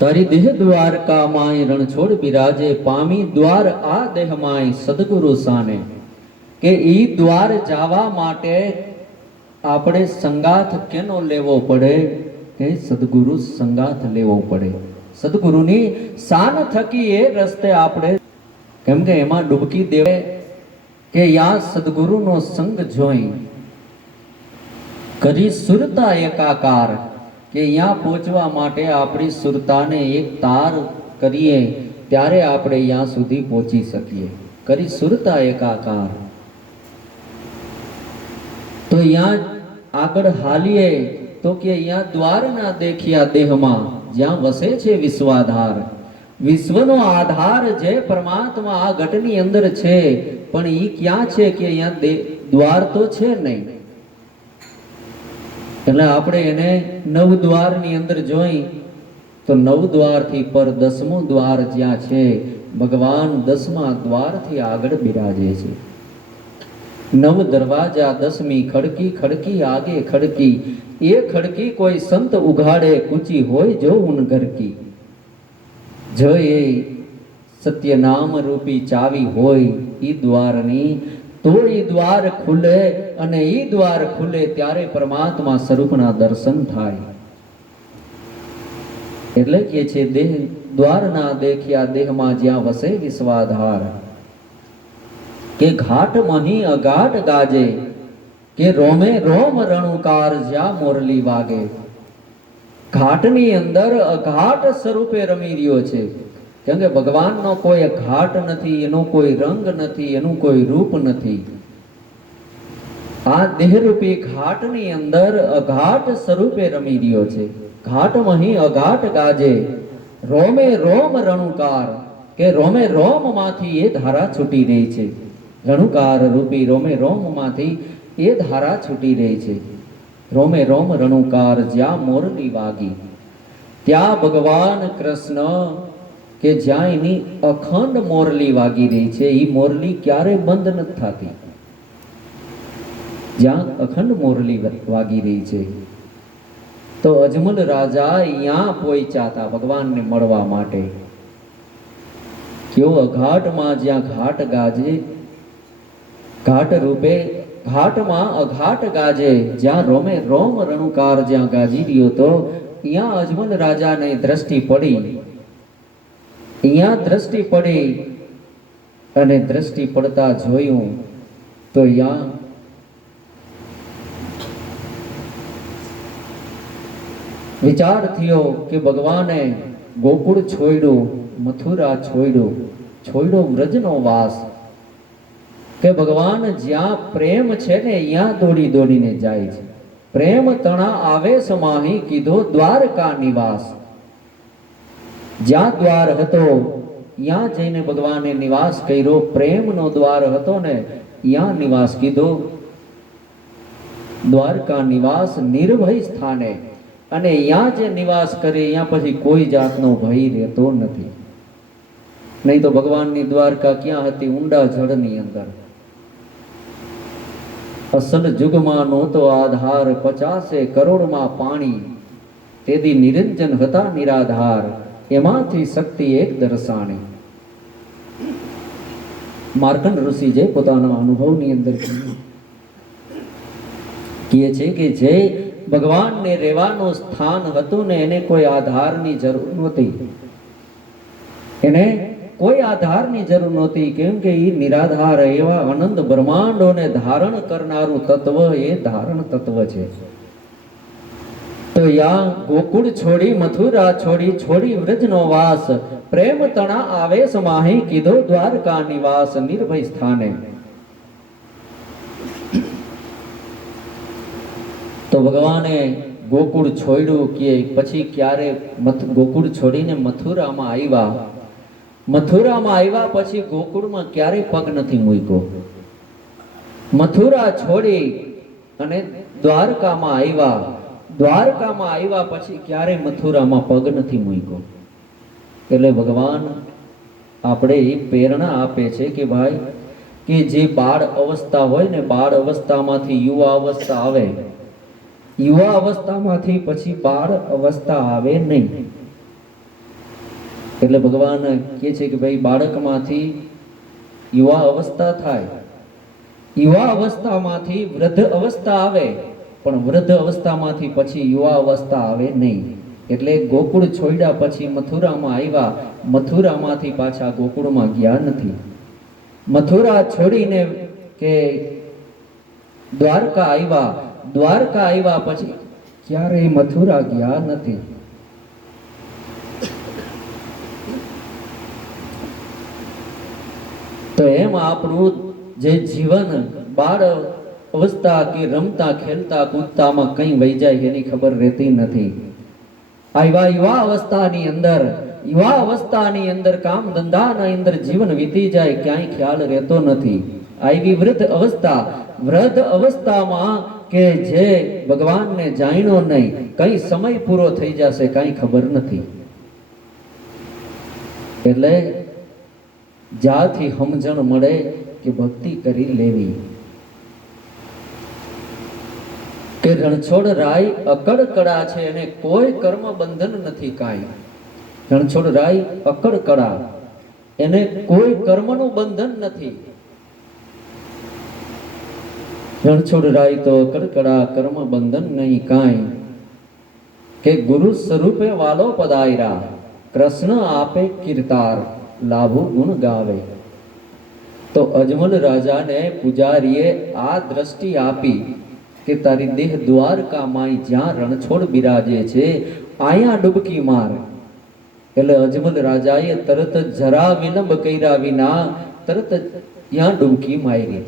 તારી દેહ દ્વારકા માય રણછોડ બિરાજે પામી દ્વાર આ દેહ માય સદગુરુ સાને. કે ઈ દ્વાર જવા માટે આપણે સંગાથ કેનો લેવો પડે? કે સદગુરુ સંગાથ લેવો પડે. સદગુરુની શાન થકી એ રસ્તે આપણે, કેમ કે એમાં ડૂબકી દેવે કે યા સદગુરુનો સંગ જોઈ કરી સુરતા એકાકાર. કે અહીંયા પહોંચવા માટે આપણી સુરતાને એક તાર કરીએ ત્યારે આપણે અહીંયા સુધી પહોંચી શકીએ. કરી સુરતા એકાકાર. તો અહીંયા આગળ હાલીએ તો કે અહીંયા દ્વાર ના દેખ્યા દેહમાં જ્યાં વસે છે વિશ્વાધાર. વિશ્વનો આધાર જે પરમાત્મા આ ઘટની અંદર છે, પણ ઈ ક્યાં છે? કે અહીંયા દ્વાર તો છે નહીં. એટલે આપણે એને નવ દ્વાર ની અંદર જોઈ તો નવ દ્વાર થી પર 10મું દ્વાર જ્યાં છે, ભગવાન 10મા દ્વાર થી આગળ બિરાજે છે. નવ દરવાજા 10મી ખડકી, ખડકી આગે ખડકી, એ ખડકી કોઈ સંત ઉઘાડે કૂચી હોય જો ઉન ઘરકી. જો એ સત્ય નામ રૂપી ચાવી હોય ઈ દ્વારની, તો ઈ દ્વાર ખુલે, અને ઈ દ્વાર ખુલે ત્યારે પરમાત્મા સ્વરૂપના દર્શન થાય. એટલે કે છે દેહ દ્વારના દેખ્યા દેહમાં જ્યાં વસે વિશ્વાધાર. કે ઘાટ મહી અઘાટ ગાજે, કે રોમે રોમ રણુકાર જ્યાં મોરલી વાગે. ઘાટની અંદર અઘાટ સ્વરૂપે રમી રહ્યો છે. કેમ કે ભગવાનનો કોઈ ઘાટ નથી, એનો કોઈ રંગ નથી, એનું કોઈ રૂપ નથી. આ દેહરૂપી ઘાટની અંદર અઘાટ સ્વરૂપે રમી રહ્યો છે. ઘાટમાં અઘાટ ગાજે, રોમે રોમ રણુકાર. કે રોમે રોમ માંથી એ ધારા છૂટી રહી છે. રણુકાર રૂપી રોમે રોમ માંથી એ ધારા છૂટી રહી છે. રોમે રોમ રણુકાર જ્યાં મોરલી વાગી, ત્યાં ભગવાન કૃષ્ણ કે જ્યાં એની અખંડ મોરલી વાગી રહી છે, એ મોરલી ક્યારે બંધ નથી થતી. જ્યાં અખંડ મોરલી વાગી રહી છે. તો અજમલ રાજા અહીંયા પહોંચ્યા હતા ભગવાનને મળવા માટે. કેવો અઘાટમાં જ્યાં ઘાટ ગાજે, ઘાટ રૂપે ઘાટમાં અઘાટ ગાજે, જ્યાં રોમે રોમ રણુકાર જ્યાં ગાજી રહ્યો તો અહીંયા અજમલ રાજાને દ્રષ્ટિ પડી. અહીંયા દ્રષ્ટિ પડી અને દ્રષ્ટિ પડતા જોયું તો અહીંયા વિચાર થયો કે ભગવાને ગોકુળ છોડ્યું, મથુરા છોડ્યું, છોડ્યો વ્રજનો વાસ. કે ભગવાન જ્યાં પ્રેમ છે ને અહીંયા દોડી દોડીને જાય છે. પ્રેમ તણા આવેશ માહી કીધો દ્વારકા નિવાસ. જ્યાં દ્વાર હતો ત્યાં જઈને ભગવાને નિવાસ કર્યો. પ્રેમનો દ્વાર હતો ને ત્યાં નિવાસ કીધો. દ્વારકા નિવાસ નિર્ભય સ્થાને. અને અહીંયા જે નિવાસ કરે અહીંયા પછી કોઈ જાતનો ભય રહેતો નથી. નહીં તો ભગવાનની દ્વારકા ક્યાં હતી? ઊંડા જળની અંદર. અસલ જુગમાં નહોતો આધાર, 50 કરોડમાં પાણી, તેથી નિરંજન હતા નિરાધાર, એમાંથી શક્તિ એક દર્શાણી. માર્કંડ ઋષિ જે પોતાના અનુભવની અંદર કહે છે કે જે ભગવાનને રહેવાનું સ્થાન હતું ને એને કોઈ આધારની જરૂર નહોતી. એને કોઈ આધારની જરૂર નહોતી. કેમ કે એ નિરાધાર એવા અનંત બ્રહ્માંડોને ધારણ કરનારું તત્વ એ ધારણ તત્વ છે. તો યા ગોકુળ છોડી, મથુરા છોડી, છોડી વ્રજનો વાસ, પ્રેમ તણા આવેશ માહી કીધો દ્વારકા નિવાસ, નિર્ભય સ્થાને. તો ભગવાને ગોકુળ છોડ્યું કે પછી ક્યારે ગોકુળ છોડીને મથુરામાં આવ્યા. મથુરામાં આવ્યા પછી ગોકુળમાં ક્યારેય પગ નથી મૂક્યો. મથુરા છોડી અને દ્વારકામાં આવ્યા. દ્વારકામાં આવ્યા પછી ક્યારે મથુરામાં પગ નથી મૂક્યો. એટલે ભગવાન આપણે એ પ્રેરણા આપે છે કે ભાઈ કે જે બાળ અવસ્થા હોય ને, બાળ અવસ્થામાંથી યુવા અવસ્થા આવે, યુવા અવસ્થામાંથી પછી બાળ અવસ્થા આવે નહીં. એટલે ભગવાન કહે છે કે ભાઈ બાળકમાંથી યુવા અવસ્થા થાય, યુવા અવસ્થામાંથી વૃદ્ધ અવસ્થા આવે, પણ વૃદ્ધ અવસ્થામાંથી પછી યુવા અવસ્થા આવે નહીં. એટલે ગોકુળ છોડ્યા પછી મથુરામાં આવ્યા, મથુરામાંથી પાછા ગોકુળમાં ગયા નથી. મથુરા છોડીને કે દ્વારકા આવ્યા, દ્વારકા આવ્યા પછી ક્યારેય મથુરા ગયા નથી. તો એમ આપણું જે જીવન બાળ અવસ્થા કે રમતા ખેલતા કૂદતામાં કઈ વહી જાય એની ખબર રહેતી નથી. આવા યુવા અવસ્થાની અંદર કામ ધંધાના અંદર જીવન વીતી જાય, ક્યાંય ખ્યાલ રહેતો નથી. આવી વૃદ્ધ અવસ્થામાં કે જે ભગવાનને જાણ્યો નહીં, કઈ સમય પૂરો થઈ જશે કઈ ખબર નથી. એટલે જ્યાંથી સમજણ મળે કે ભક્તિ કરી લેવી. કે રણછોડ રાય અકડ કડા છે અને કોઈ કર્મ બંધન નથી કાંઈ. રણછોડ રાય અકડ કડા, એને કોઈ કર્મનું બંધન નથી. રણછોડ રાય તો અકડ કડા, કર્મ બંધન નહીં કાંઈ. કે ગુરુ સ્વરૂપે વાલો પધાર્યા, કૃષ્ણ આપે કીર્તાર, લાભુ ગુણ ગાવે. તો અજમલ રાજાને પૂજારીએ આ દ્રષ્ટિ આપી કે તારી દેહ દ્વારકા માય જ્યાં રણછોડ બિરાજે છે આયા ડૂબકી માર. એટલે અજમલ રાજાએ તરત જ જરા વિલંબ કર્યા વિના તરત જ ત્યાં ડૂબકી મારી.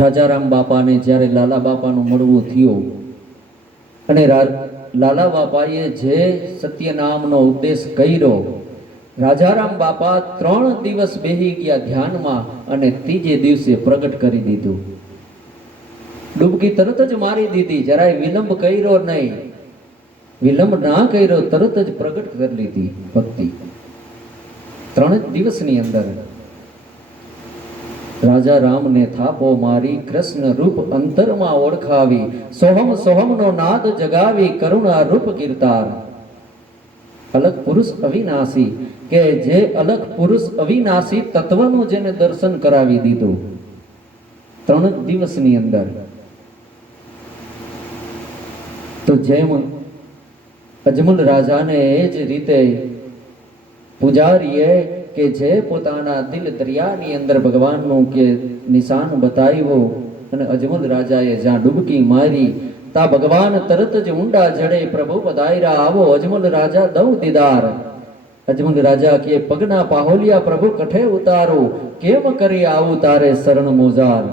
રાજારામ બાપાને જ્યારે લાલા બાપાનું મળવું થયું અને લાલા બાપાએ જે સત્યનામનો ઉપદેશ કર્યો, રાજારામ બાપા 3 દિવસ બેહી ગયા ધ્યાનમાં અને ત્રીજે દિવસે પ્રગટ કરી દીધું. ડૂબકી તરત જ મારી દીધી, જરાય વિલંબ કર્યો નહીં. વિલંબ ના કર્યો, તરત જ પ્રગટ કરી લીધી ભક્તિ. 3 દિવસની અંદર રાજા રામને થાપો મારી, કૃષ્ણ રૂપ અંતરમાં ઓળખાવી, સોહમ સોહમનો નાદ જગાવી, કરુણા રૂપ કીર્તાર. અલગ પુરુષ અવિનાશી, કે જે અલગ પુરુષ અવિનાશી તત્વનું જેને દર્શન કરાવી દીધું 3 દિવસની અંદર. તો જેમ અજમલ રાજાને એ જ રીતે પૂજારીએ કે જે પોતાના દિલ દરિયાની અંદર ભગવાનનું કે નિશાન બતાવ્યું અને અજમલ રાજાએ જ્યાં ડૂબકી મારી તા ભગવાન તરત જ ઊંડા જડે પ્રભુ પધાર્યા, આવો અજમલ રાજા દઉં દીદાર. અજમલ રાજા કે પગના પાહોલિયા પ્રભુ કઠે ઉતારો, કેમ કરી આવું તારે શરણ મોજાર.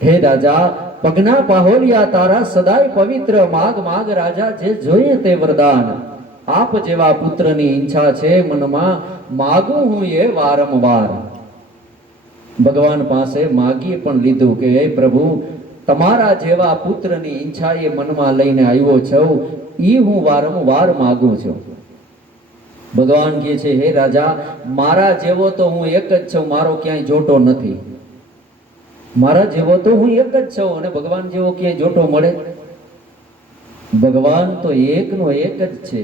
હે રાજા પગના પાહોલિયા તારા સદાય પવિત્ર, માગ માગ રાજા જે જોઈએ તે વરદાન. આપ જેવા પુત્રની ઈચ્છા છે મનમાં, માગું હું એ વારંવાર. ભગવાન પાસે માગી પણ લીધું કે હે પ્રભુ તમારા જેવા પુત્રની ઈચ્છા એ મનમાં લઈને આવ્યો છું, ઈ હું વારંવાર માગું છું. ભગવાન કહે છે હે રાજા મારા જેવો તો હું એક જ છું, મારો ક્યાંય જોટો નથી. મારા જેવો તો હું એક જ છું અને ભગવાન જેવો ક્યાંય જોટો મળે? ભગવાન તો એકનો એક જ છે.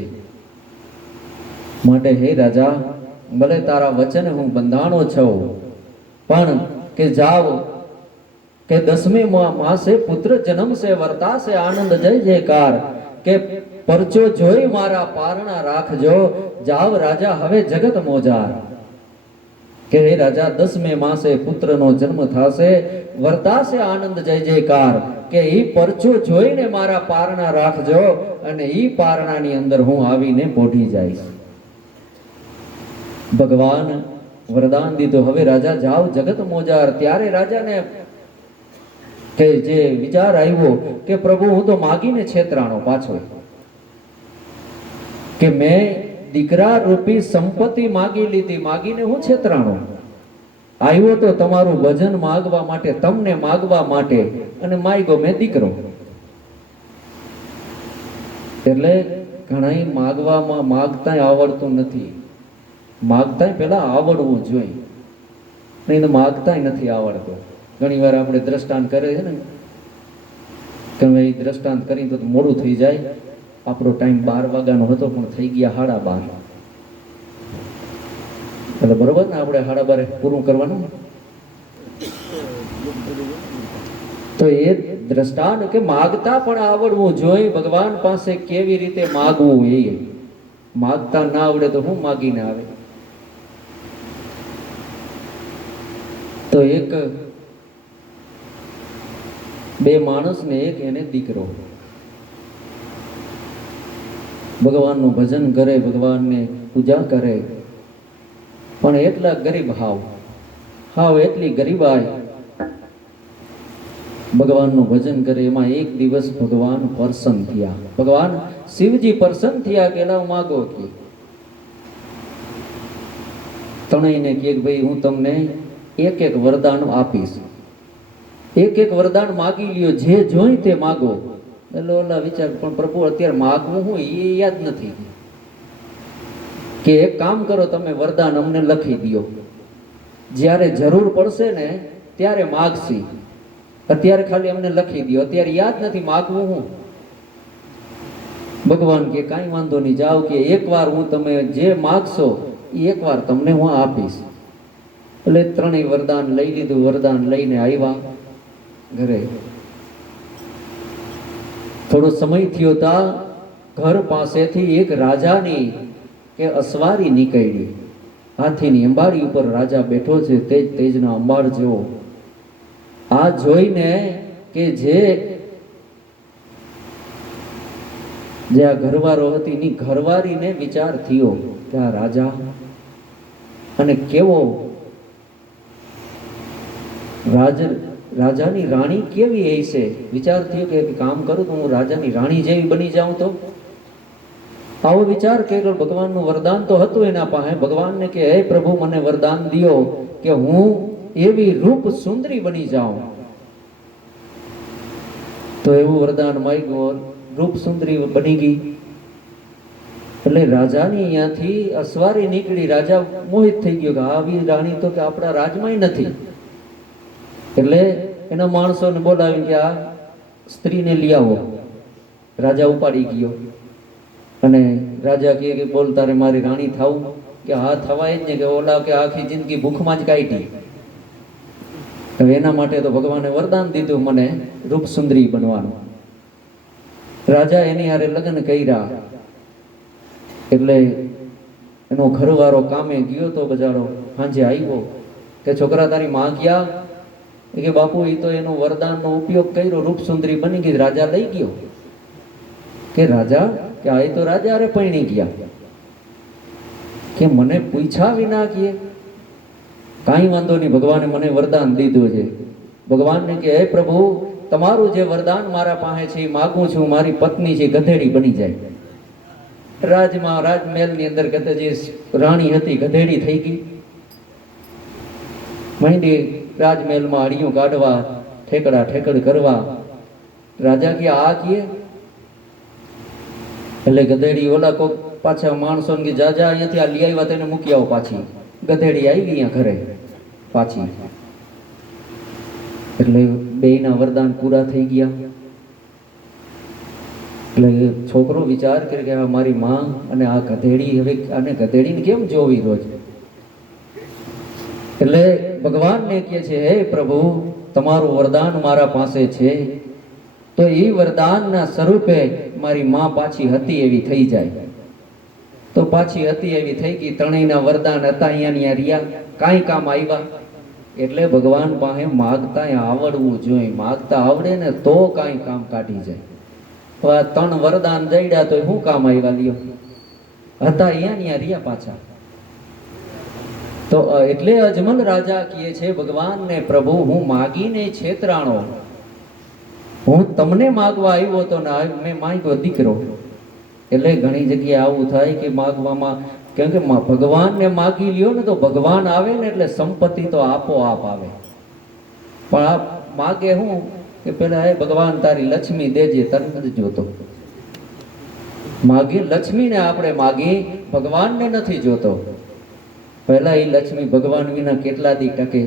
માટે હે રાજા ભલે તારા વચન હું બંધાણો છું, પણ કે જાઓ કે 10મે માસે પુત્ર જન્મશે, વર્તાશે આનંદ જય જયકાર. કે પરચો જોઈ મારા પારણા રાખજો, જાવ રાજા હવે જગત મોજાર. કે હે રાજા 10મે માસે પુત્રનો જન્મ થશે, વર્તાશે આનંદ જય જયકાર. કે ઈ પરચો જોઈને મારા પારણા રાખજો અને ઈ પારણાની અંદર હું આવીને પોઢી જઈશ. ભગવાન વરદાન દીધું, હવે રાજા જાઓ જગત મોજાર. ત્યારે રાજાને કે જે વિચાર આવ્યો કે પ્રભુ હું તો માગીને છેતરાણો પાછો, કે મેં દીકરા રૂપી સંપત્તિ માગી લીધી, માગીને હું છેતરાણો. આવ્યો તો તમારું ભજન માગવા માટે, તમને માગવા માટે, અને માગ્યો મેં દીકરો. એટલે ઘણા માગવામાં માગતા આવડતું નથી. માગતા પેલા આવડવું જોઈએ, નહીં તો માગતા નથી આવડતું. ઘણી વાર આપણે દ્રષ્ટાંત કરે છે ને કે ભાઈ દ્રષ્ટાંત કરી તો મોડું થઈ જાય, આપણો ટાઈમ 12 વાગ્યાનો હતો પણ થઈ ગયા 12:30. એટલે બરોબર ને, આપણે 12:30 પૂરું કરવાનું. તો એ દ્રષ્ટાંત કે માગતા પણ આવડવું જોઈએ. ભગવાન પાસે કેવી રીતે માગવું એ માગતા ના આવડે તો હું માગીને આવે. તો એક બે માણસને એક એને દીકરો ભગવાનનું ભજન કરે, ભગવાનને પૂજા કરે, પણ એટલા ગરીબ હાવ એટલી ગરીબાઈ ભગવાનનું ભજન કરે. એમાં એક દિવસ ભગવાન પ્રસન્ન થયા. ભગવાન શિવજી પ્રસન્ન થયા કે લાવ માગો કે ત્રણેયને કે ભાઈ હું તમને એક વરદાન આપીશ, એક વરદાન માગી લ્યો, જે જોઈ તે માગો. એટલે ઓલા વિચાર પણ પ્રભુ અત્યારે માગવું હું એ યાદ નથી. કે એક કામ કરો, તમે વરદાન અમને લખી દો, જ્યારે જરૂર પડશે ને ત્યારે માગશી, અત્યારે ખાલી અમને લખી દો, અત્યારે યાદ નથી માગવું હું. ભગવાન કે કાંઈ વાંધો નહીં, જાઓ કે એકવાર હું તમે જે માગશો એ એકવાર તમને હું આપીશ. એટલે ત્રણેય વરદાન લઈ લીધું. વરદાન લઈને આવ્યા ઘરે. થોડો સમય થયો તા ઘર પાસેથી એક રાજાની કે અસવારી નીકળી. હાથીની અંબાડી ઉપર રાજા બેઠો છે, તેજના અંબાર જેવો. આ જોઈને કે જે આ ઘરવાળો હતી ની ઘરવાળીને વિચાર થયો કે આ રાજા અને કેવો રાજાની રાણી કેવી હશે. વિચાર થયો કે કામ કરું તો હું રાજાની રાણી જેવી બની જાઉં. તો આવો વિચાર કર્યો. ભગવાનનું વરદાન તો હતું એના પાસે. ભગવાનને કે હે પ્રભુ મને વરદાન દિયો કે હું એવી રૂપ સુંદરી બની જાઉં. તો એવું વરદાન માંગ્યું, રૂપ સુંદરી બની ગઈ. એટલે રાજાની અહીંયાથી અસવારી નીકળી. રાજા મોહિત થઈ ગયો કે આવી રાણી તો કે આપણા રાજમાં નથી. એટલે એના માણસોને બોલાવી કે આ સ્ત્રીને લઈ આવો. રાજા ઉપાડી ગયો અને રાજા કહે કે બોલ તારે મારી રાણી થાવું? કે હા થવાય જ ને, કે ઓલા કે આખી જિંદગી ભૂખમાં જ કાઢી. હવે એના માટે તો ભગવાને વરદાન દીધું મને રૂપ સુંદરી બનવાનું. રાજા એની હારે લગ્ન કર્યા. એટલે એનો ઘરવાળો કામે ગયો તો બજારો. સાંજે આવ્યો કે છોકરા તારી માં ગયા? કે બાપુ એ તો એનો વરદાનનો ઉપયોગ કર્યો, રૂપ સુંદરી બની ગઈ, રાજા લઈ ગયો. કે રાજા કે આ તો રાજા હારે પરણી ગયા, કે મને પૂછ્યા વિના કે કાંઈ વાંધો નહીં, ભગવાને મને વરદાન દીધું છે. ભગવાનને કે હે પ્રભુ તમારું જે વરદાન મારા પાસે છે એ માગું છું, મારી પત્ની છે ગધેડી બની જાય. રાજમહેલની અંદર જે રાણી હતી ગધેડી થઈ ગઈ. માંડી રાજમહેલમાં અડિયું કાઢવા, ઠેકડ કરવા. રાજા કે આ કીએ? એટલે ગધેડી ઓલા કોક પાછા માણસો કે જાજા અહીંયાથી આ લઈ આવ્યા તેને મૂકી આવો પાછી. ગધેડી આવી ગઈ અહીંયા ઘરે પાછી. એટલે બેયના વરદાન પૂરા થઈ ગયા. એટલે છોકરો વિચાર કરે કે મારી માં અને આ ગધેડી, હવે આને ગધેડીને કેમ જોવી રોજ? એટલે ભગવાનને કહે છે હે પ્રભુ તમારું વરદાન મારા પાસે છે તો એ વરદાનના સ્વરૂપે મારી માં પાછી હતી એવી થઈ જાય. તો પાછી હતી એવી થઈ ગઈ. ત્રણેયના વરદાન હતા અહીંયા રહ્યા, કાંઈ કામ આવ્યા. એટલે ભગવાન પાસે માગતા આવડવું જોઈએ. માગતા આવડે ને તો કાંઈ કામ કાઢી જાય. તો આ 3 વરદાન જડ્યા તો શું કામ આવ્યા? લ્યો હતા અહીંયા રહ્યા પાછા. તો એટલે અજમલ રાજા કહે છે ભગવાનને પ્રભુ હું માગીને છેતરાણો, હું તમને માગવા આવ્યો તો ને મેં માંગ્યો દીકરો. એટલે ઘણી જગ્યાએ આવું થાય કે માગવામાં, કેમ કે ભગવાનને માગી લ્યો ને તો ભગવાન આવે ને એટલે સંપત્તિ તો આપોઆપ આવે. પણ આ માગે હું કે પેલા હે ભગવાન તારી લક્ષ્મી દેજે, તને નથી જોતો. માગી લક્ષ્મીને આપણે માગી, ભગવાનને નથી જોતો. પહેલા એ લક્ષ્મી ભગવાન વિના કેટલા દી ટકે?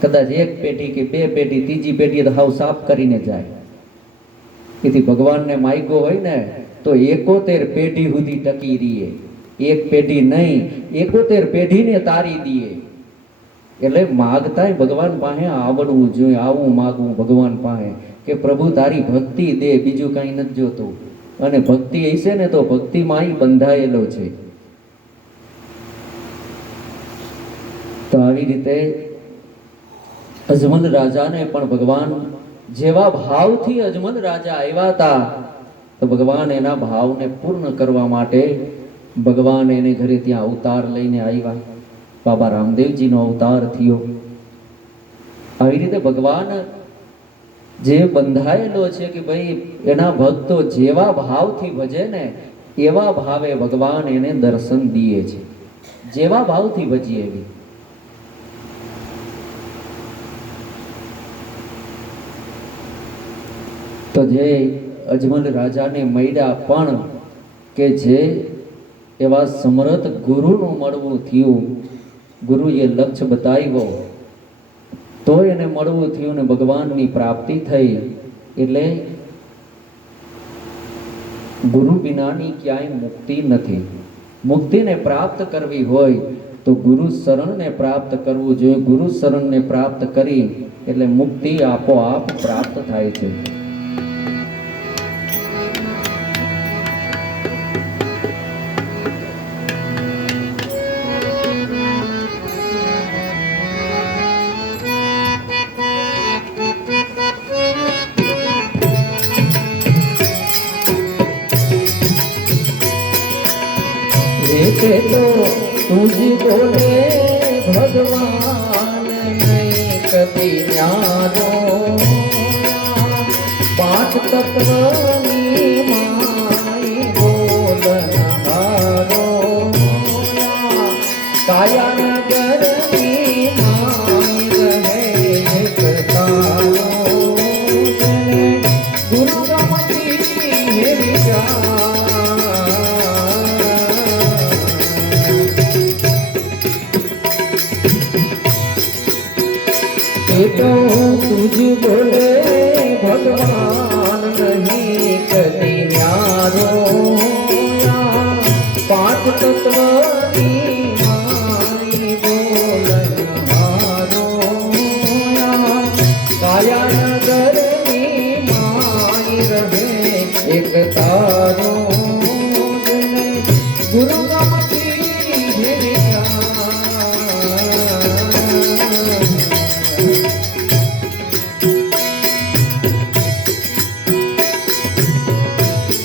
કદાચ 1 પેટી કે 2 પેટી, ત્રીજી પેટી તો હાવ સાફ કરીને જાય. એથી ભગવાનને માગ્યો હોય ને તો 71 પેઢી સુધી ટકી રહીએ, એક પેઢી નહીં 71 પેઢીને તારી દઈએ. એટલે માગતાય ભગવાન પાસે આવડવું જોઈએ. આવું માગવું ભગવાન પાસે કે પ્રભુ તારી ભક્તિ દે, બીજું કાંઈ નથી જોતું. અને ભક્તિ હશે ને તો ભક્તિમાં બંધાયેલો છે. તો આવી રીતે અજમલ રાજાને પણ ભગવાન જેવા ભાવથી અજમલ રાજા આવ્યા હતા, તો ભગવાન એના ભાવને પૂર્ણ કરવા માટે ભગવાન એને ઘરે ત્યાં અવતાર લઈને આવ્યા. બાબા રામદેવજીનો અવતાર થયો. આવી રીતે ભગવાન જે બંધાયેલો છે કે ભાઈ એના ભક્તો જેવા ભાવથી ભજે ને એવા ભાવે ભગવાન એને દર્શન દીએ છે. જેવા ભાવથી ભજીએ એવી. તો જે અજમલ રાજાને મળ્યા પણ કે જે એવા સમર્થ ગુરુનું મળવું થયું, ગુરુએ લક્ષ્ય બતાવ્યો તો એને મળવું થયું ને ભગવાનની પ્રાપ્તિ થઈ. એટલે ગુરુ વિનાની ક્યાંય મુક્તિ નથી. મુક્તિને પ્રાપ્ત કરવી હોય તો ગુરુ શરણને પ્રાપ્ત કરવું જોઈએ. ગુરુ શરણને પ્રાપ્ત કરી એટલે મુક્તિ આપોઆપ પ્રાપ્ત થાય છે. तो तुझको ले भगवान नहीं कभी न्यारो, पाठ तत्वनी माई बोलन हारो, काया नगर में माई रहे एक तारो, गुरु रमती मेरी जान तो तुझ बोले भगवान नहीं कभी न्यारो, पाठ तत्वनी माई बोलन हारो, काया नगर में माई रहे एक तारो, गुरु रमती मेरी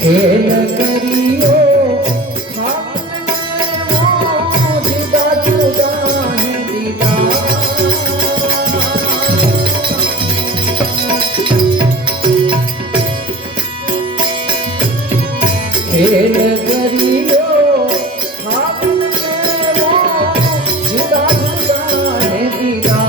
खेल करियो जुदा जुदा है दीदा, खेल करियो जुदा जुदा है दीदा,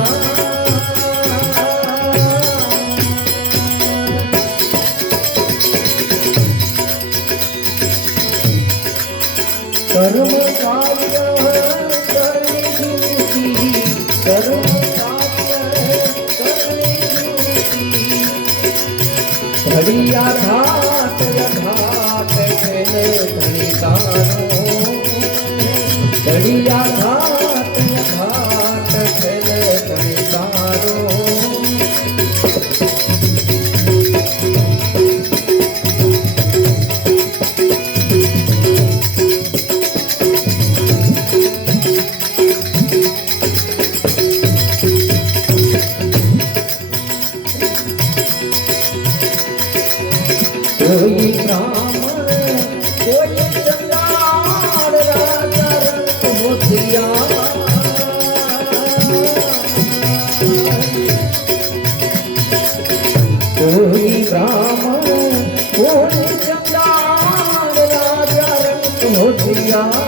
कर्म कार्य करने झूठी, कर्म कार्य करने झूठी, घड़िया घाट घाट खेले घड़ी तारो, घड़िया घाट घाट खेले घड़ी तारो, कोई ब्राह्मण कोई चंडाल राजा रंग होशियार, कोई ब्राह्मण कोई चंडाल राजा रंग होशियार,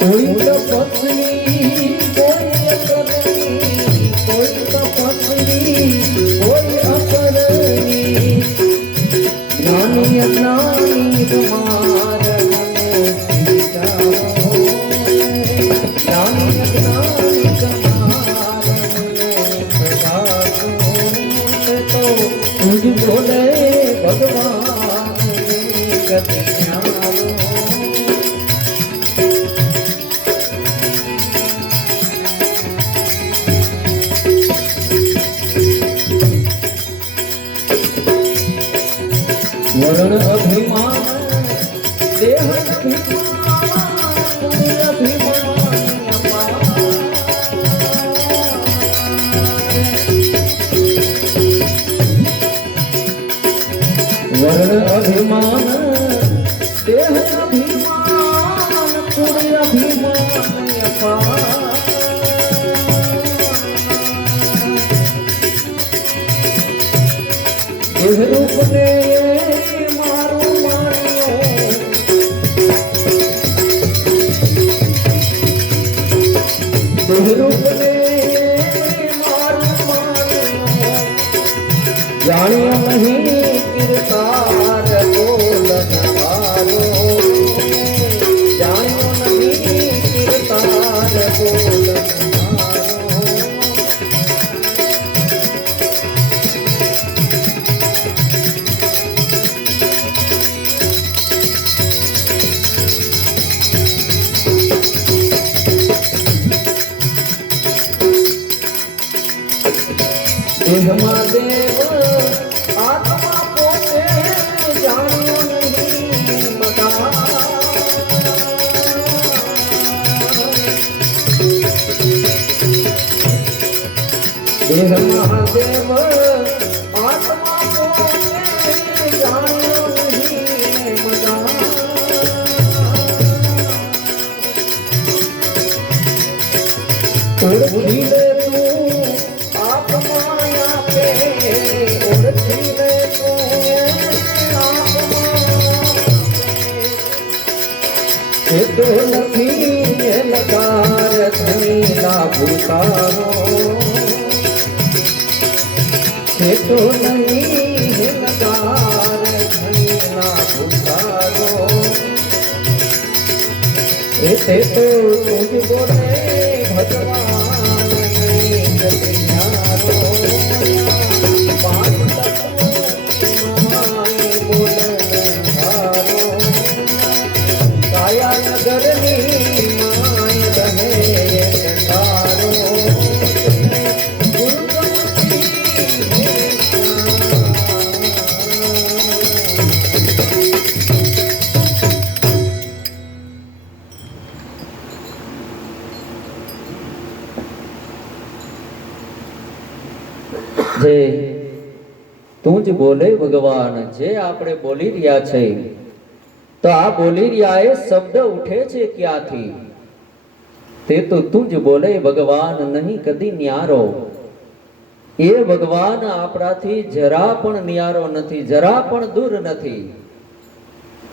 कोई तपस्वी कोई કદી ન્યારો વરણ અભિમાન દેહ વરણ અભિમાન દેહ અભિમાન પુણ્ય અભિમાન અપાર દેહ રૂપ ને મારું માણ્યો દેહ રૂપ ને મારું માણ્યો જાણ્યો નહીં કિરતાર બોલનહારો જાણ્યો નહીં કિરતાર બોલનહારો દેહમાં દેવ આત્મા પોતે જાણ્યો નહીં બધા દેહમાં દેવ આત્મા પોતે જાણ્યો નહીં બધા ઓળખી લે તો નથી લકાર થયેલા ભૂતારો તો નહીં લકાર થયેલા ભૂતારો તે તો તુજ બોલે ભગવાન નહીં કતિયારો પાંચ તત્વ બોલનહારો કાયા નગરની માય રહે કંટારો જે તું જ બોલે ભગવાન જે આપણે બોલી રહ્યા છે તો આ બોલી રહ્યા એ શબ્દ ઉઠે છે ક્યાંથી તે તો તું જ બોલે ભગવાન નહીં કદી ન્યારો એ ભગવાન આપણાથી જરા પણ ન્યારો નથી જરા પણ દૂર નથી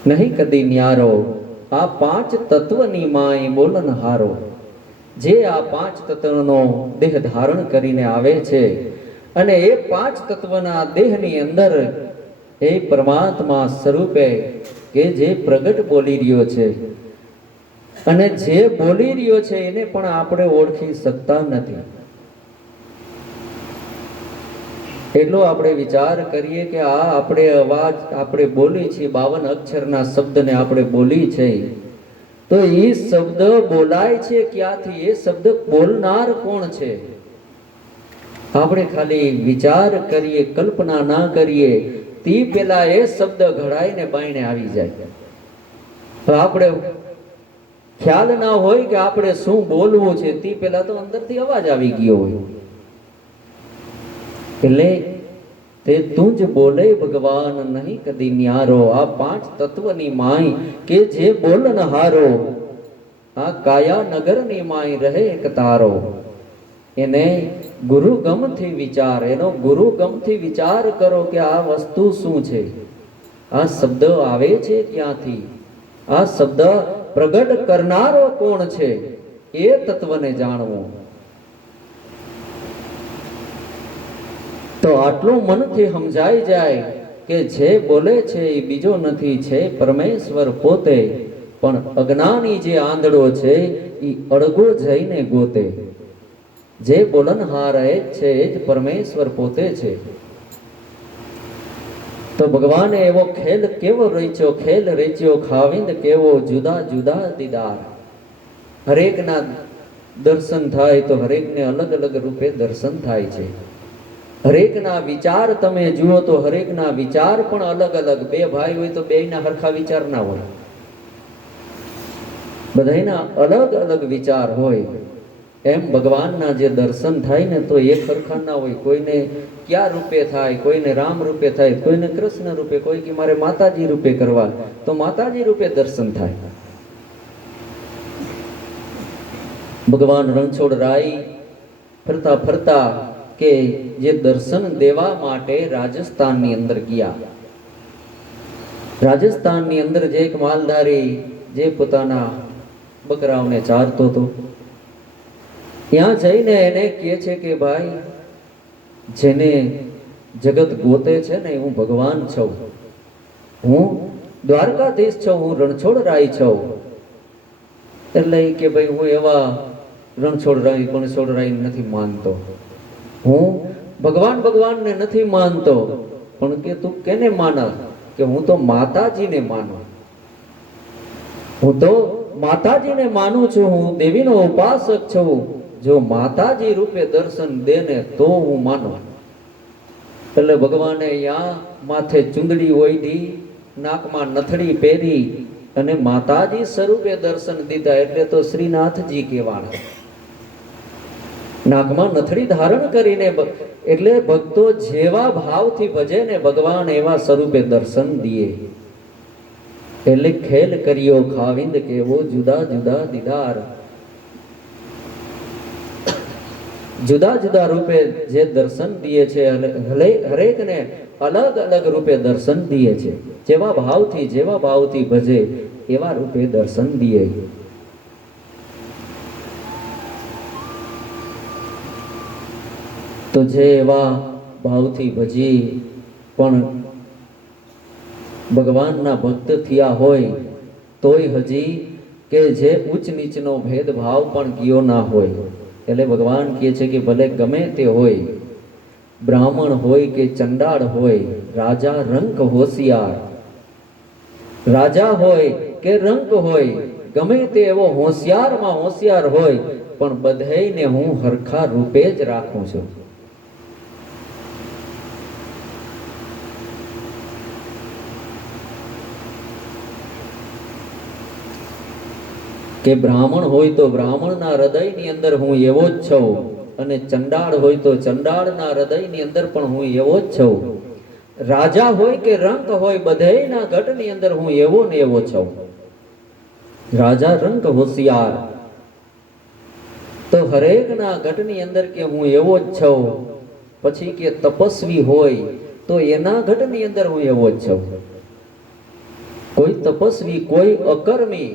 નહીં કદી ન્યારો આ પાંચ તત્વની માય બોલનહારો જે આ પાંચ તત્વનો દેહ ધારણ કરીને આવે છે અને એ પાંચ તત્વના દેહની અંદર એ પરમાત્મા સ્વરૂપે કે જે પ્રગટ બોલી રહ્યો છે અને જે બોલી રહ્યો છે એને પણ આપણે ઓળખી શકતા નથી એટલો આપણે વિચાર કરીએ કે આ આપણે અવાજ આપણે બોલી છીએ 52 અક્ષરના શબ્દને આપણે બોલી છે તો એ શબ્દ બોલાય છે ક્યાંથી એ શબ્દ બોલનાર કોણ છે આપણે ખાલી વિચાર કરીએ કલ્પના ના કરીએ તે પેલા એ શબ્દ ઘડાઈને બાયણે આવી જાય તો આપણે ખ્યાલ ના હોય કે આપણે શું બોલવું છે તે પેલા તો અંદરથી અવાજ આવી ગયો હોય એટલે તે તું જ બોલે ભગવાન નહીં કદી ન્યારો આ પાંચ તત્વની માય કે જે બોલનહારો આ કાયા નગરની માય રહે એક તારો એને ગુરુગમથી વિચાર એનો ગુરુગમથી વિચાર કરો કે આ વસ્તુ શું છે આ શબ્દ આવે છે ક્યાંથી આ શબ્દ પ્રગટ કરનારો કોણ છે એ તત્વને જાણવું તો આટલું મનથી સમજાઈ જાય કે જે બોલે છે એ બીજો નથી છે પરમેશ્વર પોતે પણ અજ્ઞાની જે આંધળો છે એ અડગો જઈને ગોતે જે બોલનહાર છે એ જ પરમેશ્વર પોતે છે તો ભગવાને એવો ખેલ કેવો રચ્યો, ખેલ રચ્યો ખાવિંદ કેવો જુદા જુદા દીદાર. હરેકના દર્શન થાય તો હરેકને અલગ અલગ રૂપે દર્શન થાય છે. હરેકના વિચાર તમે જુઓ તો હરેકના વિચાર પણ અલગ અલગ. બે ભાઈ હોય તો બેયના હરખા વિચાર ના હોય, બધાયના અલગ અલગ વિચાર હોય. એમ ભગવાનના જે દર્શન થાય ને તો એક હરખા ના હોય. કોઈને ક્યાં રૂપે થાય, કોઈને રામ રૂપે થાય, કોઈને કૃષ્ણ રૂપે, કોઈ કે મારે માતાજી રૂપે કરવા તો માતાજી રૂપે દર્શન થાય. ભગવાન રણછોડરાય ફરતા ફરતા કે જે દર્શન દેવા માટે રાજસ્થાનની અંદર ગયા. રાજસ્થાનની અંદર જે એક માલધારી જે પોતાના બકરાઓને ચારતો હતો, ત્યાં જઈને એને કહે છે કે ભાઈ, જેને જગત ગોતે છે ને હું ભગવાન છું, હું દ્વારકાધીશ છું, હું રણછોડરાય છું. એટલે કે ભાઈ હું એવા રણછોડરાય નથી માનતો, હું ભગવાન ભગવાનને નથી માનતો, પણ કે તું કેને માના? કે હું તો માતાજીને માનું, હું તો માતાજીને માનું છું, હું દેવીનો ઉપાસક છું. જો માતાજી રૂપે દર્શન દે ને તો હું માનું. એટલે ભગવાને યા માથે ચુંદડી ઓઢી, નાકમાં નથડી પહેરી અને માતાજી સ્વરૂપે દર્શન દીધા. એટલે તો શ્રીનાથજી કહેવાના. નાકમાં નથડી ધારણ કરીને, એટલે ભક્તો જેવા ભાવથી ભજે ને ભગવાન એવા સ્વરૂપે દર્શન દીએ. એટલે ખેલ કર્યો ખાવિંદ કેવો જુદા જુદા દીદાર. જુદા જુદા રૂપે જે દર્શન દીએ છે, હરેકને અલગ અલગ રૂપે દર્શન દીએ છે. જેવા ભાવથી ભજે એવા રૂપે દર્શન દીએ. તો જે એવા ભાવથી ભજી પણ ભગવાનના ભક્ત થયા હોય તોય હજી કે જે ઉચ્ચ નીચનો ભેદભાવ પણ ગયો ના હોય. એટલે ભગવાન કહે છે કે ભલે ગમે તે હોય, બ્રાહ્મણ હોય કે ચંડાળ હોય, રાજા રંક હોશિયાર, રાજા હોય કે રંક હોય, ગમે તે એવો હોશિયારમાં હોશિયાર હોય, પણ બધાયને હું હરખા રૂપે જ રાખું છું. કે બ્રાહ્મણ હોય તો બ્રાહ્મણના હૃદયની અંદર હું એવો જ છું, અને ચંડાળ હોય તો ચંડાળના હૃદયની અંદર પણ હું એવો જ છું. રાજા હોય કે રંક હોય, બધાયના ઘટની અંદર હું એવો ને એવો છું. રાજા રંક હોશિયાર, તો હરેકના ઘટની અંદર કે હું એવો જ છું. પછી કે તપસ્વી હોય તો એના ઘટની અંદર હું એવો જ છું. કોઈ તપસ્વી, કોઈ અકર્મી,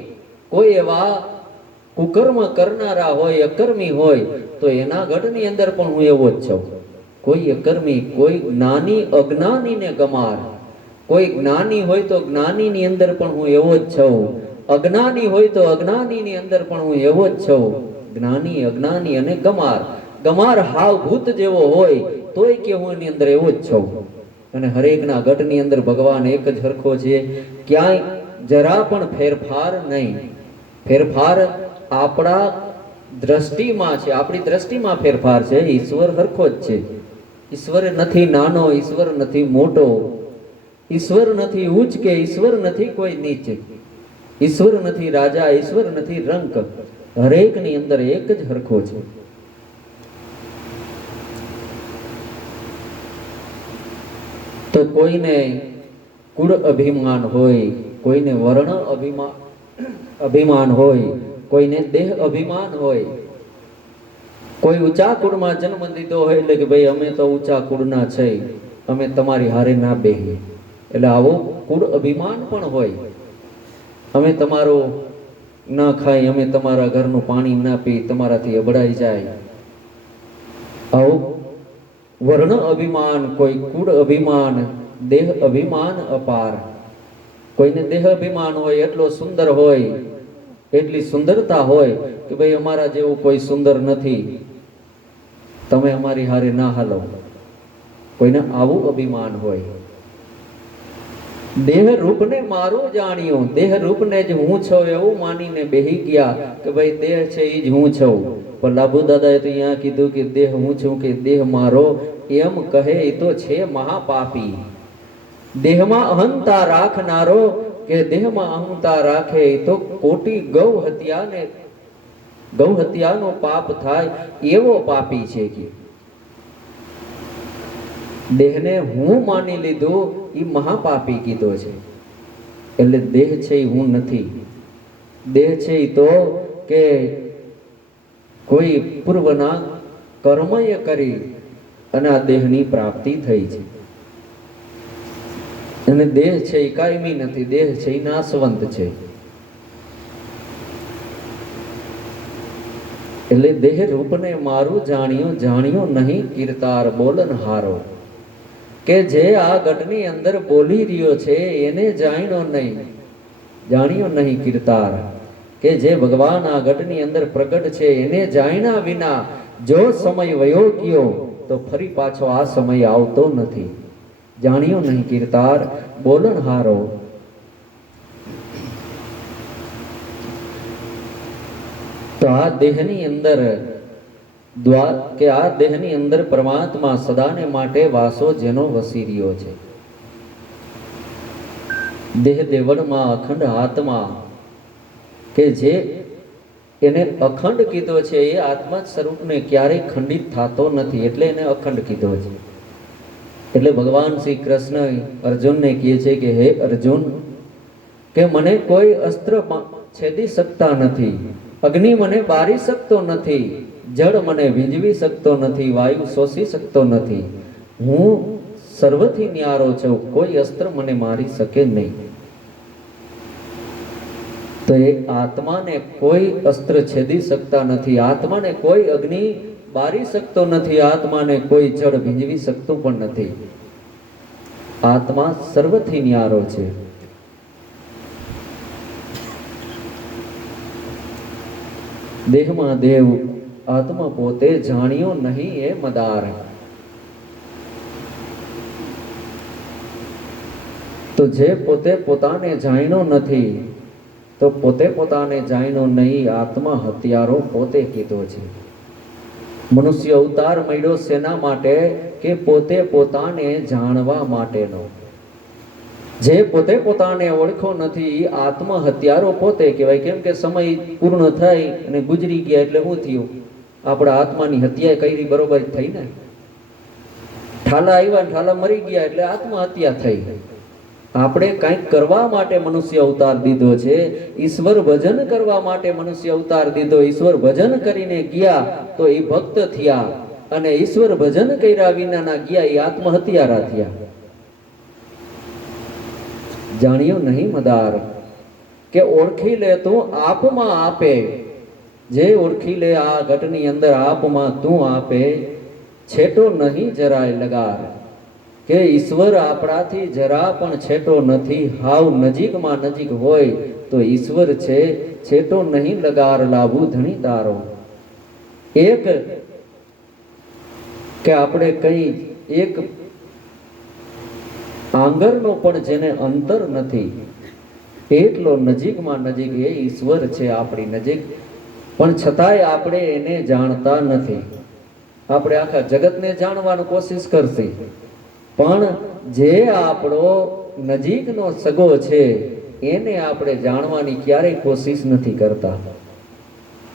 કોઈ એવા કુકર્મ કરનારા હોય, અકર્મી હોય તો એના ઘટની અંદર પણ હું એવો જ છું. કોઈ અકર્મી, કોઈ જ્ઞાની અજ્ઞાનીને ગમાર, કોઈ જ્ઞાની હોય તો જ્ઞાનીની અંદર પણ હું એવો જ છું. અજ્ઞાની હોય તો અજ્ઞાનીની અંદર પણ હું એવો જ છું. જ્ઞાની, અજ્ઞાની અને ગમાર. ગમાર હાવ ભૂત જેવો હોય તોય કે હું એની અંદર એવો જ છું. અને હરેકના ઘટની અંદર ભગવાન એક જ હરખો છે, ક્યાંય જરા પણ ફેરફાર નહીં. ફેરફાર આપણા દ્રષ્ટિમાં છે, આપણી દ્રષ્ટિમાં ફેરફાર છે. ઈશ્વર હરખો જ છે. ઈશ્વર નથી નાનો, ઈશ્વર નથી મોટો, ઈશ્વર નથી ઉચ્ચ કે ઈશ્વર નથી કોઈ નીચ, ઈશ્વર નથી રાજા, ઈશ્વર નથી રંક. હરેકની અંદર એક જ હરખો છે. તો કોઈને કુળ અભિમાન હોય, કોઈને વર્ણ અભિમાન હોય, કોઈને દેહ અભિમાન હોય. કોઈ ઊંચા કુળમાં જન્મ લીધો હોય એટલે કે ભાઈ અમે તો ઊંચા કુળના છે, અમે તમારી હારે ના બેહીએ. એટલે આવો કુળ અભિમાન પણ હોય. અમે તમારો ના ખાઈ, અમે તમારા ઘરનું પાણી ના પી, તમારાથી અબડાઈ જાય. આવું વર્ણ અભિમાન, કોઈ કુળ અભિમાન, દેહ અભિમાન અપાર. કોઈને દેહ અભિમાન હોય, એટલો સુંદર હોય, એટલી સુંદરતા હોય કે ભાઈ અમારા જેવું કોઈ સુંદર નથી, તમે અમારી હારે ના હાલો. કોઈને આવું અભિમાન હોય. દેહ રૂપને મારું જાણ્યું, દેહ રૂપને જ હું છું એવું માનીને બેહી ગયા કે ભાઈ દેહ છે એ જ હું છું. પણ લાભુ દાદાએ તો અહીંયા કીધું કે દેહ હું છું કે દેહ મારો એમ કહે એ તો છે મહાપાપી. દેહમાં અહંતા રાખનારો કે દેહમાં અહંતા રાખે એ તો કોટી ગૌ હત્યાનો પાપ થાય એવો પાપી છે. કે દેહને હું માની લીધું એ મહાપાપી કીધો છે. એટલે દેહ છે એ હું નથી. દેહ છે એ તો કે કોઈ પૂર્વના કર્મએ કરી અને આ દેહની પ્રાપ્તિ થઈ છે. અને દેહ છે એ કાયમી નથી, દેહ છે એ નાશવંત છે. એટલે દેહ રૂપને મારું જાણ્યું, જાણ્યું નહીં કીર્તાર બોલન હારો. કે જે આ ગઢની અંદર બોલી રહ્યો છે એને જાણ્યો નહીં, જાણ્યો નહીં કીર્તાર. કે જે ભગવાન આ ગઢની અંદર પ્રગટ છે એને જાણ્યા વિના જો સમય વયો ગયો તો ફરી પાછો આ સમય આવતો નથી. જાણ્યો નહીં કીર્તાર બોલન હારો. તો આ દેહની અંદર કે આ દેહની અંદર પરમાત્મા સદાને માટે વાસો જેનો વસી રહ્યો છે. દેહ દેવળમાં અખંડ આત્મા કે જે એને અખંડ કીધો છે એ આત્મા સ્વરૂપને ક્યારેય ખંડિત થતો નથી, એટલે એને અખંડ કીધો છે. એટલે ભગવાન શ્રી કૃષ્ણ અર્જુનને કહે છે કે હે અર્જુન, કે મને કોઈ અસ્ત્ર છેદી શકતા નથી, અગ્નિ મને બારી શકતો નથી, જળ મને ભીંજવી શકતો નથી, વાયુ શોષી શકતો નથી. હું સર્વથી ન્યારો છું, કોઈ અસ્ત્ર મને મારી શકે નહીં. તો એ આત્માને કોઈ અસ્ત્ર છેદી શકતા નથી, આત્માને કોઈ અગ્નિ બારી શકતો નથી, આત્માને કોઈ જળ ભીંજવી શકતો પણ નથી. આત્મા સર્વથી ન્યારો છે. દેહમાં દેવ, આત્મા પોતે જાણ્યો નહીં એ મદાર. તો જે પોતે પોતાને જાણ્યો નથી, તો પોતે પોતાને જાણ્યો નહીં, આત્મા હત્યારો પોતે કીધો છે. મનુષ્ય અવતાર મળ્યો શેના માટે? કે પોતે પોતાને જાણવા માટેનો. જે પોતે પોતાને ઓળખો નથી એ આત્મા હત્યારો પોતે કહેવાય. કેમ કે સમય પૂર્ણ થઈ અને ગુજરી ગયા એટલે શું થયું? આપણા આત્માની હત્યા કરી બરોબર થઈ ને. ઠાલા આવ્યા ને ઠાલા મરી ગયા એટલે આત્મહત્યા થઈ. આપણે કંઈક કરવા માટે મનુષ્ય અવતાર દીધો છે, ઈશ્વર ભજન કરવા માટે મનુષ્ય અવતાર દીધો. ઈશ્વર ભજન કરીને ગયા તો એ ભક્ત થયા, અને ઈશ્વર ભજન કર્યા વિનાના ગયા એ આત્મહત્યારા થયા. જાણ્યો નહીં મદાર કે ઓળખી લે તું આપમાં આપે. જે ઓળખી લે આ ઘટની અંદર આપમાં તું આપે, છેટો નહીં જરાય લગાર. કે ઈશ્વર આપણાથી જરા પણ છેટો નથી, હાવ નજીકમાં નજીક હોય તો ઈશ્વર છે, છેટો નહીં લગાર લાભુ ધણી તારો. એક કે આપણે કઈ એક આંગરનો પણ જેને અંતર નથી એટલો નજીકમાં નજીક એ ઈશ્વર છે આપણી નજીક, પણ છતાંય આપણે એને જાણતા નથી. આપણે આખા જગતને જાણવાની કોશિશ કરશી, પણ જે આપણો નજીકનો સગો છે એને આપણે જાણવાની ક્યારેય કોશિશ નથી કરતા.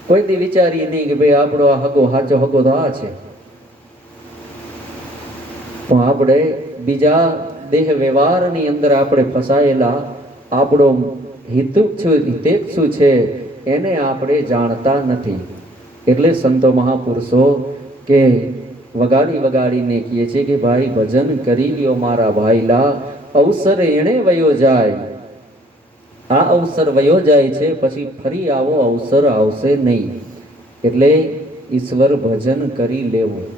કોઈ દી વિચારીએ નહીં કે ભાઈ આપણો આ હગો સાચો હગો તો આ છે, પણ આપણે બીજા દેહ વ્યવહારની અંદર આપણે ફસાયેલા, આપણો હિતેક્ષુ છે એને આપણે જાણતા નથી. એટલે સંતો મહાપુરુષો કે વગાડી વગાડીને કહે છે કે ભાઈ ભજન કરી લ્યો મારા ભાઈલા, અવસર એણે વયો જાય. આ અવસર વયો જાય છે, પછી ફરી આવો અવસર આવશે નહીં. એટલે ઈશ્વર ભજન કરી લેવું.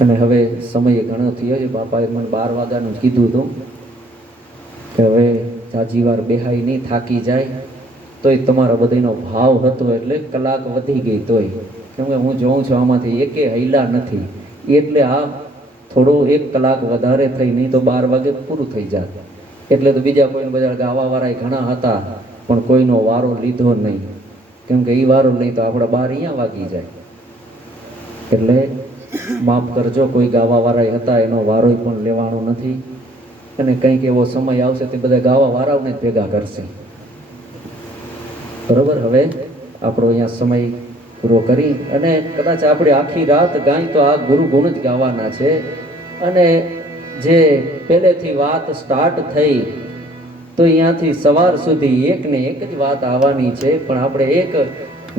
અને હવે સમય ઘણો થયો છે. બાપાએ મને 12 વાગ્યાનું કીધું હતું કે હવે જાજી વાર બેહાઈ નહીં, થાકી જાય. તોય તમારા બધાનો ભાવ હતો એટલે કલાક વધી ગઈ. તોય કેમ કે હું જોઉં છું આમાંથી એકે હૈલા નથી, એટલે આ થોડું 1 કલાક વધારે થઈ, નહીં તો 12 વાગે પૂરું થઈ જાત. એટલે તો બીજા કોઈને બધા ગાવાવાળા ઘણા હતા, પણ કોઈનો વારો લીધો નહીં, કેમ કે એ વારો નહીં તો આપણે 12 અહીંયા વાગી જાય. એટલે માફ કરજો, કોઈ ગાવાવાળા હતા એનો વારો પણ લેવાનો નથી. અને કંઈક એવો સમય આવશે તે બધા ગાવાવાળાઓને જ ભેગા કરશે. બરોબર, હવે આપણો અહીંયા સમય પૂરો કરી અને કદાચ આપણે આખી રાત ગાઈ તો આ ગુરુ ગુણ જ ગાવાના છે. અને જે પહેલેથી વાત સ્ટાર્ટ થઈ તો અહીંયાથી સવાર સુધી એક ને એક જ વાત આવવાની છે, પણ આપણે એક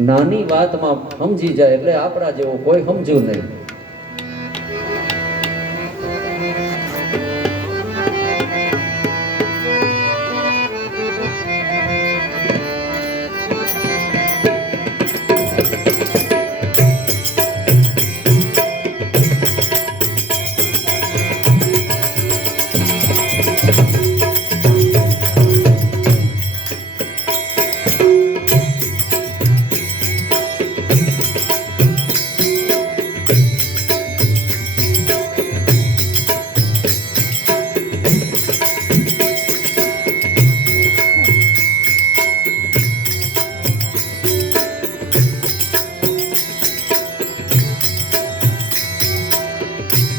નાની વાતમાં સમજી જાય એટલે આપણા જેવો કોઈ સમજ્યું નહીં.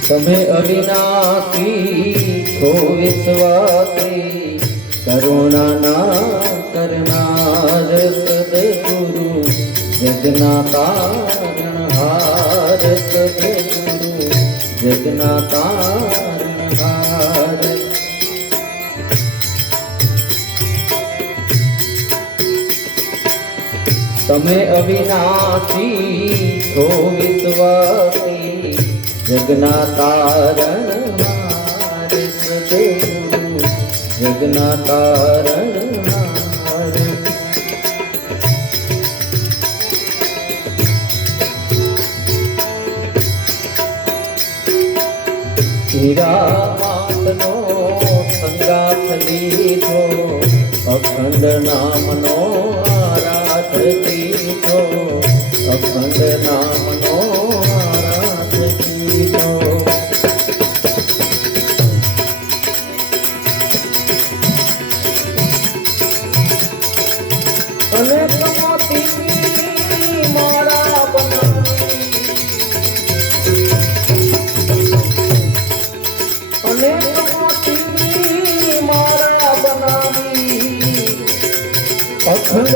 તમે અવિનાશી છો વિશ્વાસી, કરુણાના કરનાર સદગુરુ, જગના તારણહાર સદગુરુ, જગના તારણહાર. તમે અવિનાશી છો વિશ્વાસી, જગના તારણહાર સદગુરુ, જગના તારણહાર. હીરા માતનો સંગાથ લીધો, અખંડ નામનો આરાધ લીધો, અખંડ નામનો અખંડ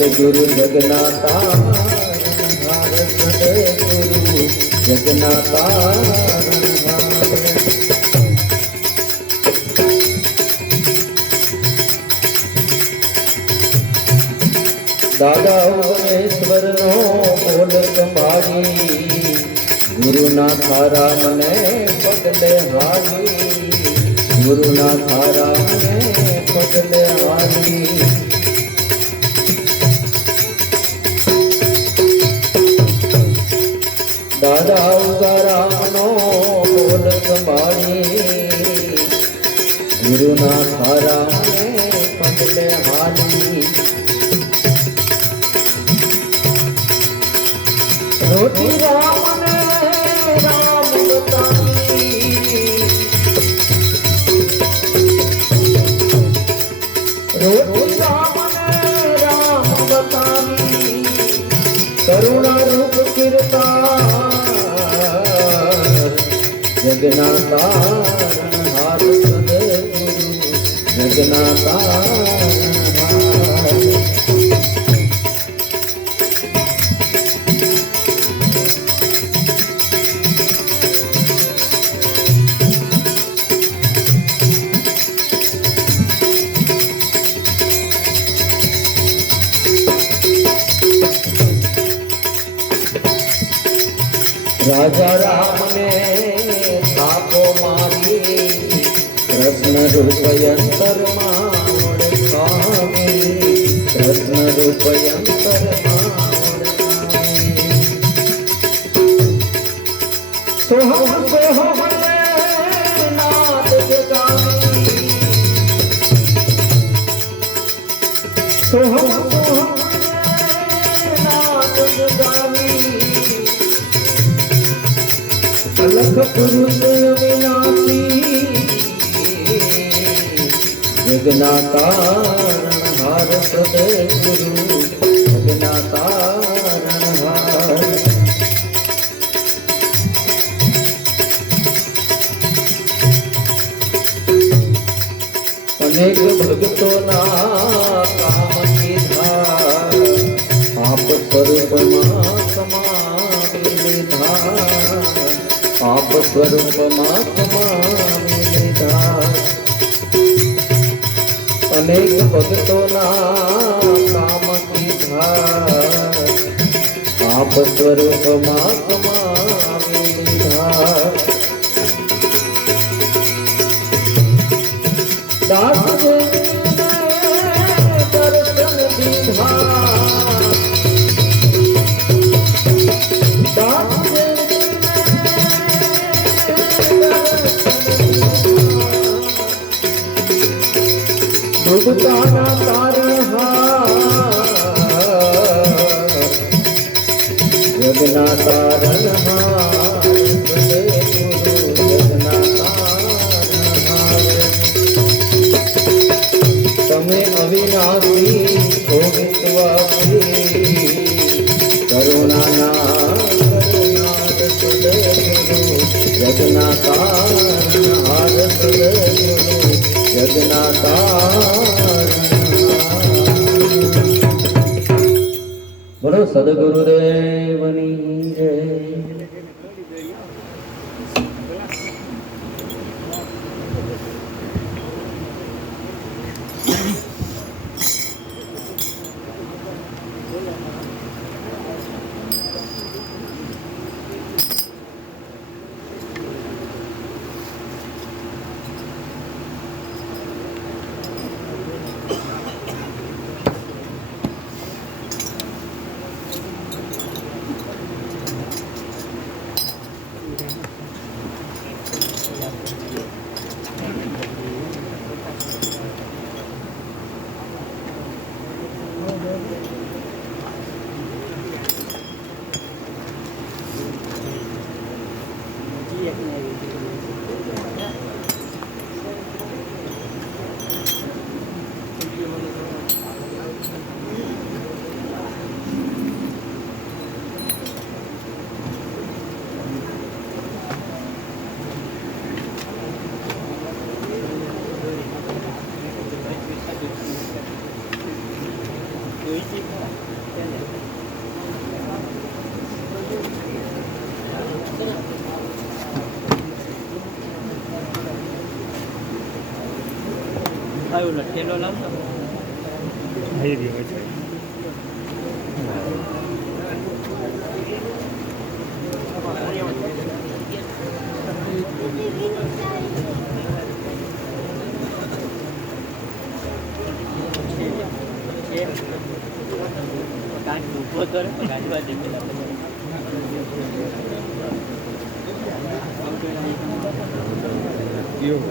સદગુરુ જગના તારણહાર, સદગુરુ જગના તારણહાર. દાદા ઉમેશ્વરનો બોલ સંભાળી, ગુરુના થારા મને પગલે હારી, ગુરુના થારા મને પગલે હારી. દાદા ઉગારામનો બોલ સંભાળી, ગુરુના થારા મને પગલે હારી. રોટી રામને રામ બતાવી, રોટી રામને રામ બતાવી, કરુણા રૂપ કીર્તાર, જગના તારણહાર સદગુરુ, જગના તારણહાર. રાજા રામને થાપો મારી, કૃષ્ણ રૂપ અંતરમાં ઓળખાવી, કૃષ્ણ રૂપ અંતરમાં ઓળખાવી. સોહમ સોહમ નાદ જગાવી, સોહમ સોહમ નાદ જગાવી, અલખ પુરુષ વિનાશી જગના તારણહાર સદગુરુ જગના તારણહાર અનેક ભક્તોના કામ કીધા આપ સ્વરૂપમાં સમાવી લીધા આપ સ્વરૂપમાં સમાવી લીધા અનેક ભક્તોના કામ કીધા આપ સ્વરૂપમાં સમાવી લીધા દાસ દર્શન દીધા દાસ ડૂબતાના તારણહાર જગના તારણહાર જગના તારણહાર તમે અવિનાશી હો વિશ્વાસી કરુણાના કરનાર સદગુરુ જગના તારણહાર સદગુરુ જગના તારણહાર બોલો સદગુરુદેવની જય આવ્યો લઠેલો લાવતો આવી ગયો છે કાંઈ ઉભો કરે ગાજવા દે પેલા એવું